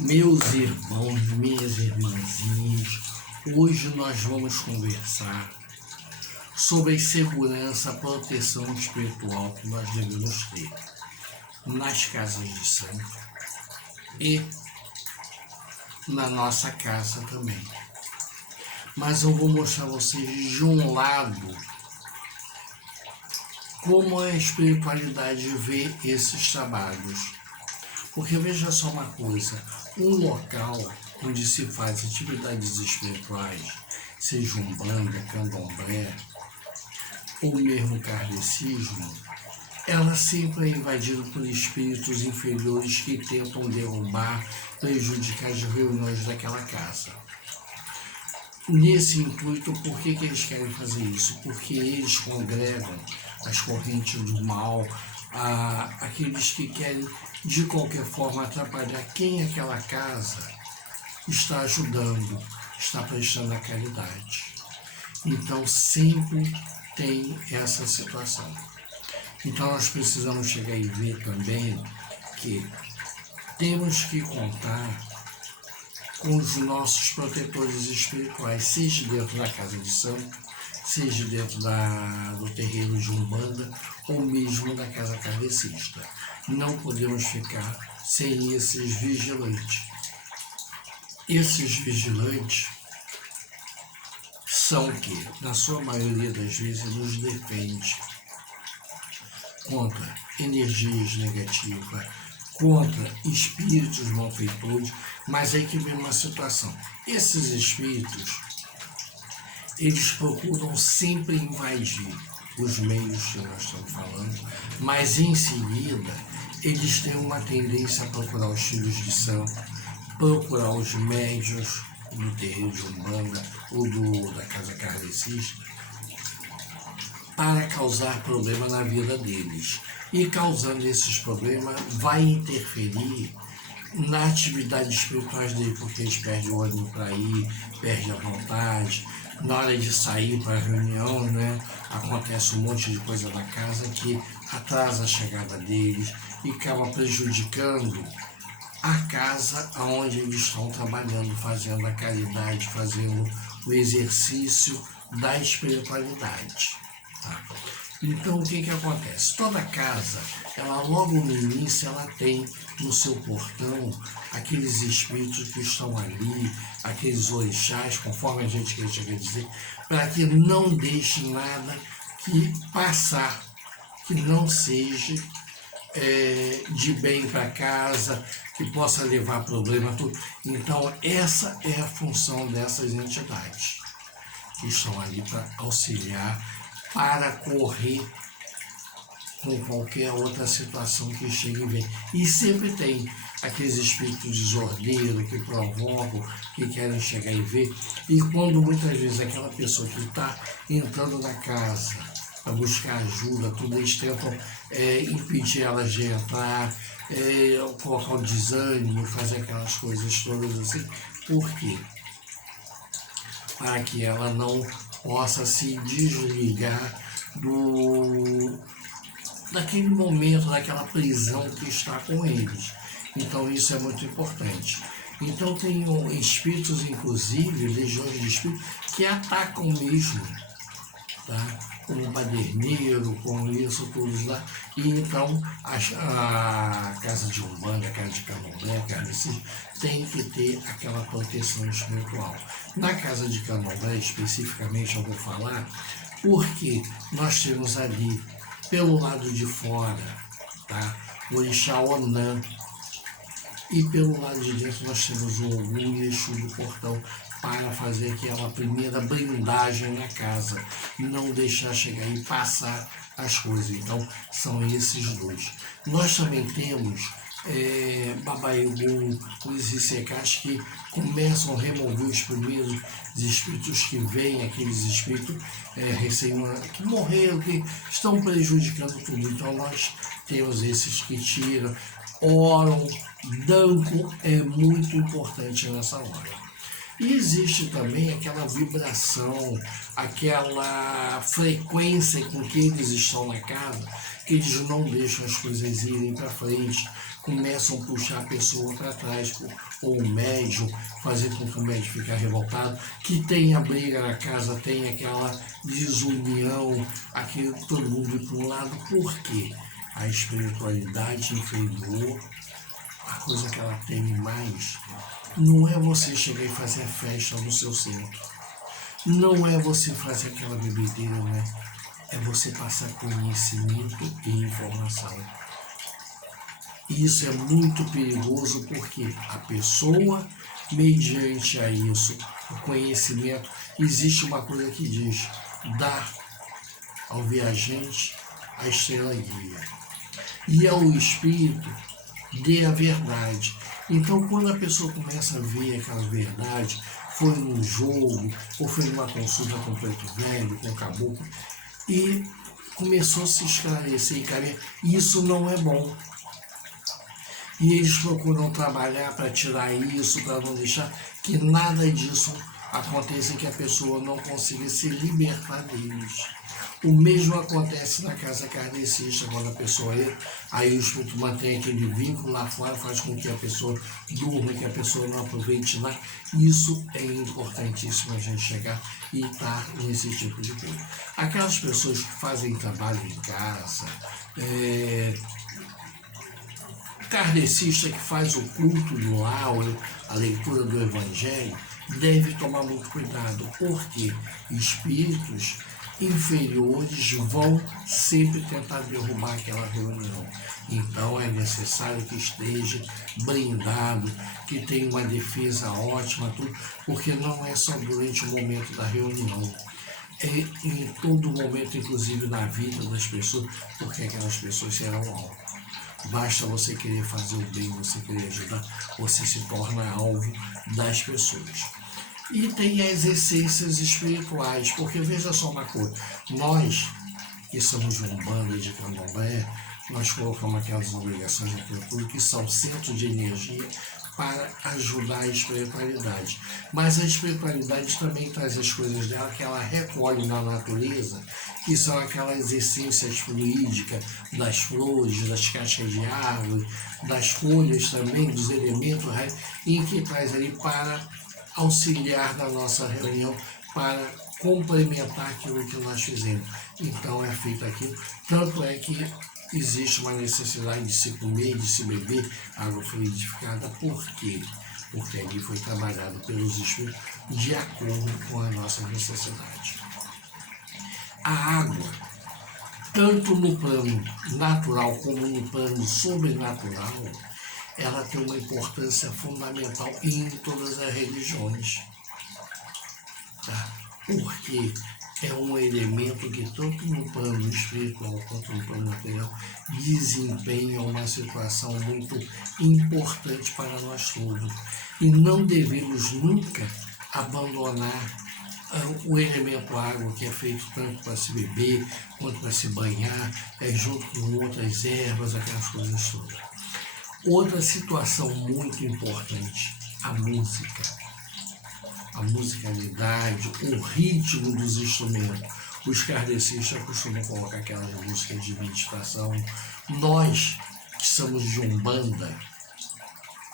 Meus irmãos, minhas irmãzinhas, hoje nós vamos conversar sobre a segurança, a proteção espiritual que nós devemos ter nas casas de santo e na nossa casa também. Mas eu vou mostrar a vocês de um lado como a espiritualidade vê esses trabalhos. Porque veja só uma coisa, um local onde se faz atividades espirituais, seja umbanda, candomblé ou mesmo kardecismo, ela sempre é invadida por espíritos inferiores que tentam derrubar, prejudicar as reuniões daquela casa. Nesse intuito, por que eles querem fazer isso? Porque eles congregam as correntes do mal, aqueles que querem de qualquer forma atrapalhar quem aquela casa está ajudando, está prestando a caridade. Então sempre tem essa situação. Então nós precisamos chegar e ver também que temos que contar com os nossos protetores espirituais, seja dentro da casa de santo, seja dentro do terreiro de umbanda ou mesmo da casa kardecista. Não podemos ficar sem esses vigilantes. Esses vigilantes são que, na sua maioria das vezes, nos defendem contra energias negativas, contra espíritos malfeitores, mas aí que vem uma situação. Esses espíritos, eles procuram sempre invadir os meios que nós estamos falando, mas em seguida eles têm uma tendência a procurar os filhos de santo, procurar os médios do terreiro de umbanda ou da casa kardecista, para causar problema na vida deles. E causando esses problemas, vai interferir na atividade espiritual dele, porque eles perdem o ânimo para ir, perdem a vontade. Na hora de sair para a reunião, acontece um monte de coisa na casa que atrasa a chegada deles e acaba prejudicando a casa onde eles estão trabalhando, fazendo a caridade, fazendo o exercício da espiritualidade. Tá? Então o que acontece? Toda casa, ela logo no início, ela tem no seu portão aqueles espíritos que estão ali, aqueles orixás, conforme a gente quer dizer, para que não deixe nada que passar, que não seja de bem para casa, que possa levar problema, tudo. Então essa é a função dessas entidades, que estão ali para auxiliar, para correr com qualquer outra situação que chegue e venha. E sempre tem aqueles espíritos desordeiros que provocam, que querem chegar e ver. E quando muitas vezes aquela pessoa que está entrando na casa para buscar ajuda, tudo, eles tentam impedir elas de entrar, colocar o desânimo, fazer aquelas coisas todas assim. Por quê? Para que ela não possa se desligar daquele momento, daquela prisão que está com eles. Então isso é muito importante. Então tem espíritos, inclusive, legiões de espíritos, que atacam mesmo, tá? Como baderneiro, com isso, tudo lá. E então a casa de umbanda, a casa de candomblé, a casa de tem que ter aquela proteção espiritual. Na casa de candomblé, especificamente, eu vou falar, porque nós temos ali, pelo lado de fora, tá? O orixá Onã, e pelo lado de dentro nós temos o Ogum e Exu do portão, para fazer aquela primeira blindagem na casa, não deixar chegar e passar as coisas. Então são esses dois. Nós também temos Baba Yaga, os Issecás, que começam a remover os primeiros espíritos que vêm, aqueles espíritos que morreram, que estão prejudicando tudo. Então nós temos esses que tiram, oram, danco é muito importante nessa hora. E existe também aquela vibração, aquela frequência com que eles estão na casa, que eles não deixam as coisas irem para frente, começam a puxar a pessoa para trás, ou o médium, fazer com que o médium fique revoltado, que tem a briga na casa, tem aquela desunião, aquele todo mundo para um lado. Por quê? A espiritualidade inferior, a coisa que ela teme mais, não é você chegar e fazer a festa no seu centro. Não é você fazer aquela bebedeira, né? É você passar conhecimento e informação. Isso é muito perigoso porque a pessoa, mediante a isso, o conhecimento, existe uma coisa que diz: dá ao viajante a estrela guia. E ao espírito, dê a verdade. Então, quando a pessoa começa a ver aquela verdade, foi num jogo, ou foi numa consulta com o preto velho, com o caboclo, e começou a se esclarecer e caminhar, isso não é bom. E eles procuram trabalhar para tirar isso, para não deixar que nada disso aconteça, que a pessoa não consiga se libertar deles. O mesmo acontece na casa kardecista, quando a pessoa entra, aí o espírito mantém aquele vínculo lá fora, faz com que a pessoa durma, que a pessoa não aproveite lá. Isso é importantíssimo a gente chegar e estar nesse tipo de coisa. Aquelas pessoas que fazem trabalho em casa, kardecista que faz o culto do lar, a leitura do evangelho, deve tomar muito cuidado, porque espíritos inferiores vão sempre tentar derrubar aquela reunião. Então é necessário que esteja blindado, que tenha uma defesa ótima, tudo, porque não é só durante o momento da reunião, é em todo momento, inclusive na vida das pessoas, porque aquelas pessoas serão alvo. Basta você querer fazer o bem, você querer ajudar, você se torna alvo das pessoas. E tem as essências espirituais, porque veja só uma coisa, nós que somos de Umbanda, de Candomblé, nós colocamos aquelas obrigações de cultura que são centros de energia para ajudar a espiritualidade. Mas a espiritualidade também traz as coisas dela que ela recolhe na natureza, que são aquelas essências fluídicas das flores, das cascas de árvore, das folhas também, dos elementos, e que traz ali para auxiliar na nossa reunião, para complementar aquilo que nós fizemos. Então é feito aquilo, tanto é que existe uma necessidade de se comer, de se beber água fluidificada. Por quê? Porque ali foi trabalhado pelos espíritos de acordo com a nossa necessidade. A água, tanto no plano natural como no plano sobrenatural, ela tem uma importância fundamental em todas as religiões. Tá? Porque é um elemento que, tanto no plano espiritual quanto no plano material, desempenha uma situação muito importante para nós todos. E não devemos nunca abandonar o elemento água, que é feito tanto para se beber quanto para se banhar, junto com outras ervas, aquelas coisas todas. Outra situação muito importante, a música. A musicalidade, o ritmo dos instrumentos. Os kardecistas costumam colocar aquelas músicas de meditação. Nós, que somos de Umbanda,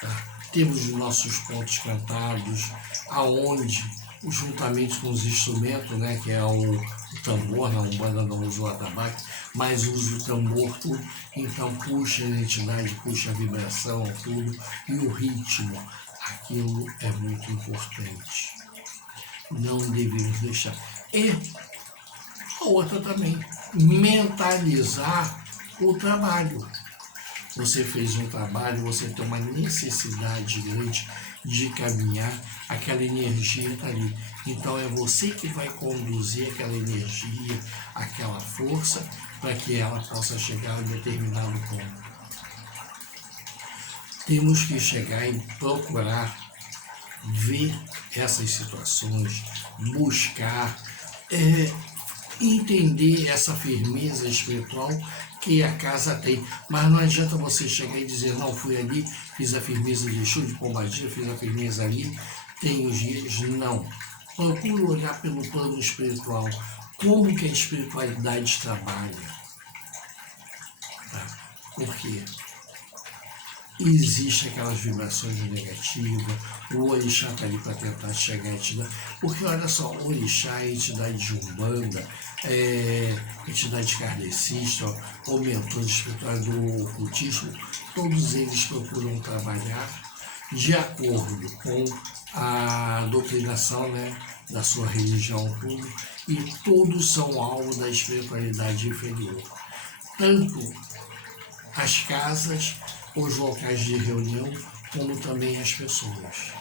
tá? Temos os nossos pontos cantados, aonde, juntamente com os instrumentos, né, que é o tambor, na Umbanda não usa o atabaque, mas usa o tambor, tudo. Então puxa a identidade, puxa a vibração, tudo, e o ritmo. Aquilo é muito importante. Não devemos deixar. E a outra também, mentalizar o trabalho. Você fez um trabalho, você tem uma necessidade grande de caminhar, aquela energia está ali. Então é você que vai conduzir aquela energia, aquela força, para que ela possa chegar a um determinado ponto. Temos que chegar e procurar ver essas situações, buscar, entender essa firmeza espiritual que a casa tem. Mas não adianta você chegar e dizer, não, fui ali, fiz a firmeza de Exu, de Pombagira, fiz a firmeza ali. tem os guias? Não. Procure olhar pelo plano espiritual, como que a espiritualidade trabalha. Tá? Por quê? Existem aquelas vibrações negativas, o orixá está ali para tentar chegar a entidade. Porque olha só, o orixá é entidade de umbanda, entidade kardecista, ou mentor espiritual do ocultismo, todos eles procuram trabalhar de acordo com a doutrinação, né, da sua religião, tudo, e todos são alvo da espiritualidade inferior. Tanto as casas, os locais de reunião, como também as pessoas.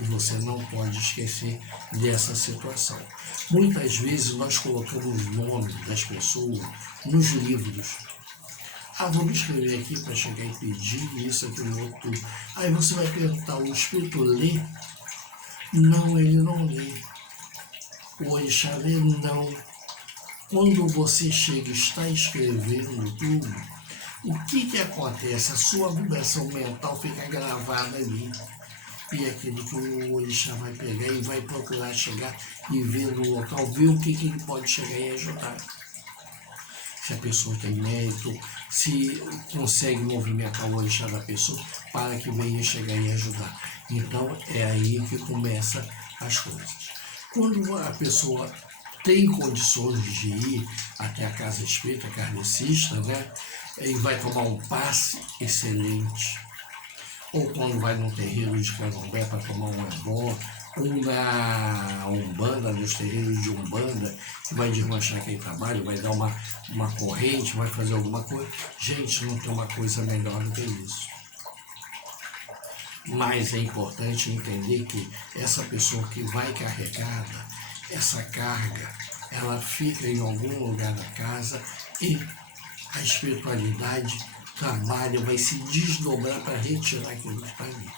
E você não pode esquecer dessa situação. Muitas vezes nós colocamos o nome das pessoas nos livros. Vamos escrever aqui para chegar e pedir isso, aquilo, outro. Aí você vai perguntar, o espírito lê? Não, ele não lê. O orixá lê? Não. Quando você chega e está escrevendo tudo, o que acontece? A sua vibração mental fica gravada ali. E é aquilo que o orixá vai pegar e vai procurar chegar e ver no local, ver o que ele pode chegar e ajudar. Se a pessoa tem mérito, se consegue movimentar o orixá da pessoa para que venha chegar e ajudar. Então é aí que começam as coisas. Quando a pessoa tem condições de ir até a casa espírita kardecista, né, e vai tomar um passe excelente, ou quando vai num terreiro de candomblé para tomar um ebó, ou na Umbanda, nos terreiros de Umbanda, que vai desmanchar aquele trabalho, vai dar uma corrente, vai fazer alguma coisa. Gente, não tem uma coisa melhor do que isso. Mas é importante entender que essa pessoa que vai carregada, essa carga, ela fica em algum lugar da casa e a espiritualidade trabalha, vai se desdobrar para retirar aquilo que está ali.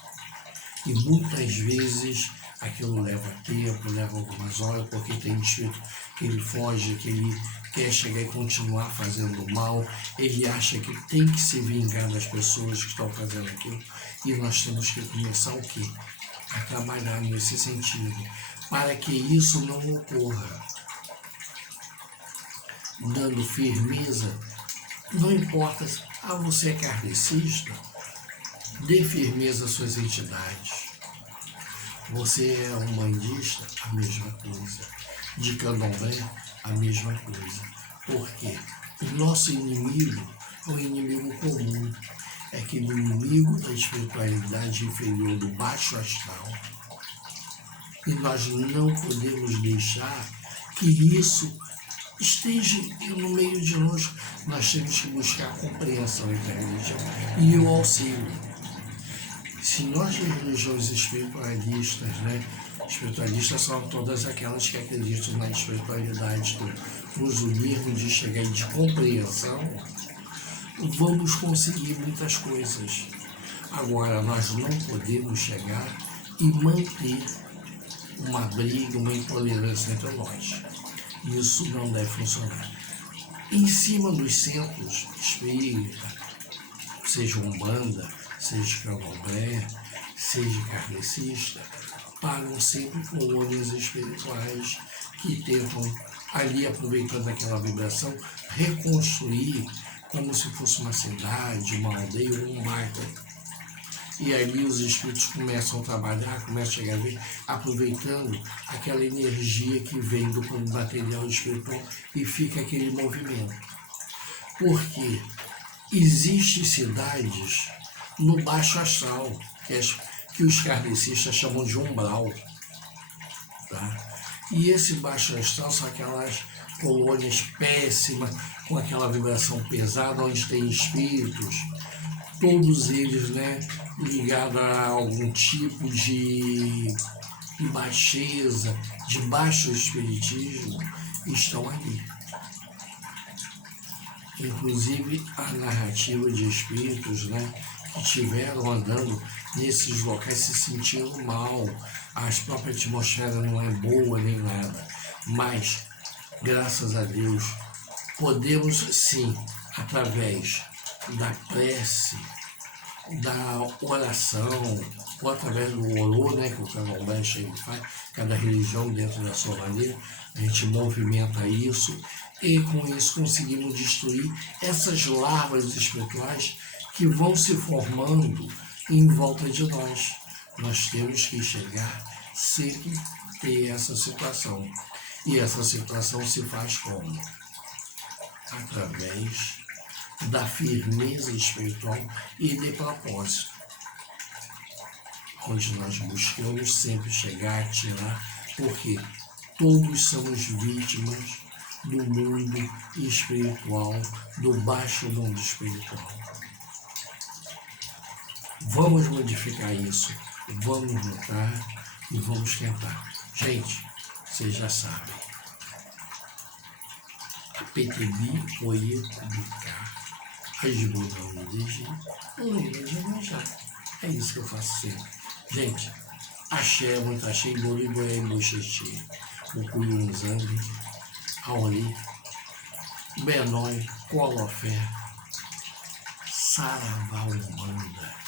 E muitas vezes aquilo leva tempo, leva algumas horas, porque tem espírito que ele foge, que ele quer chegar e continuar fazendo mal, ele acha que tem que se vingar das pessoas que estão fazendo aquilo. E nós temos que começar o quê? A trabalhar nesse sentido, para que isso não ocorra. Dando firmeza, não importa, você é kardecista, dê firmeza às suas entidades. Você é umbandista, a mesma coisa. De candomblé, a mesma coisa. Por quê? O nosso inimigo é um inimigo comum. É aquele inimigo da espiritualidade inferior, do baixo astral. E nós não podemos deixar que isso esteja no meio de nós. Nós temos que buscar a compreensão entre a religião e o auxílio. Se nós, as religiões espiritualistas, né? Espiritualistas são todas aquelas que acreditam na espiritualidade, nos unirmos de chegar de compreensão, vamos conseguir muitas coisas. Agora, nós não podemos chegar e manter uma briga, uma intolerância entre nós. Isso não deve funcionar. Em cima dos centros espíritas, seja Umbanda, seja candomblé, seja kardecista, pagam sempre colônias espirituais que tentam, ali aproveitando aquela vibração, reconstruir como se fosse uma cidade, uma aldeia ou um bairro. E ali os espíritos começam a trabalhar, começam a chegar a ver, aproveitando aquela energia que vem do plano material espiritual e fica aquele movimento. Porque existem cidades no baixo astral, que os kardecistas chamam de umbral. Tá? E esse baixo astral são aquelas colônias péssimas, com aquela vibração pesada, onde tem espíritos, todos eles, né, ligados a algum tipo de baixeza, de baixo espiritismo, estão ali. Inclusive a narrativa de espíritos, né, que estiveram andando nesses locais se sentiram mal, a própria atmosfera não é boa nem nada, mas, graças a Deus, podemos sim, através da prece, da oração, ou através do orô, né, que o candomblé faz, cada religião dentro da sua maneira, a gente movimenta isso e com isso conseguimos destruir essas larvas espirituais que vão se formando em volta de nós. Nós temos que chegar sempre ter essa situação. E essa situação se faz como? Através da firmeza espiritual e de propósito, onde nós buscamos sempre chegar a tirar, porque todos somos vítimas do mundo espiritual, do baixo mundo espiritual. Vamos modificar isso, vamos lutar e vamos tentar. Gente, vocês já sabem. A PTB Oye Publicar, ajudou a dirigir, não já. É isso que eu faço sempre. Gente, axé, muito axé, boriboé, bocheche, o cuyunzambi, aoli, benói, colofé, saravá, umbanda.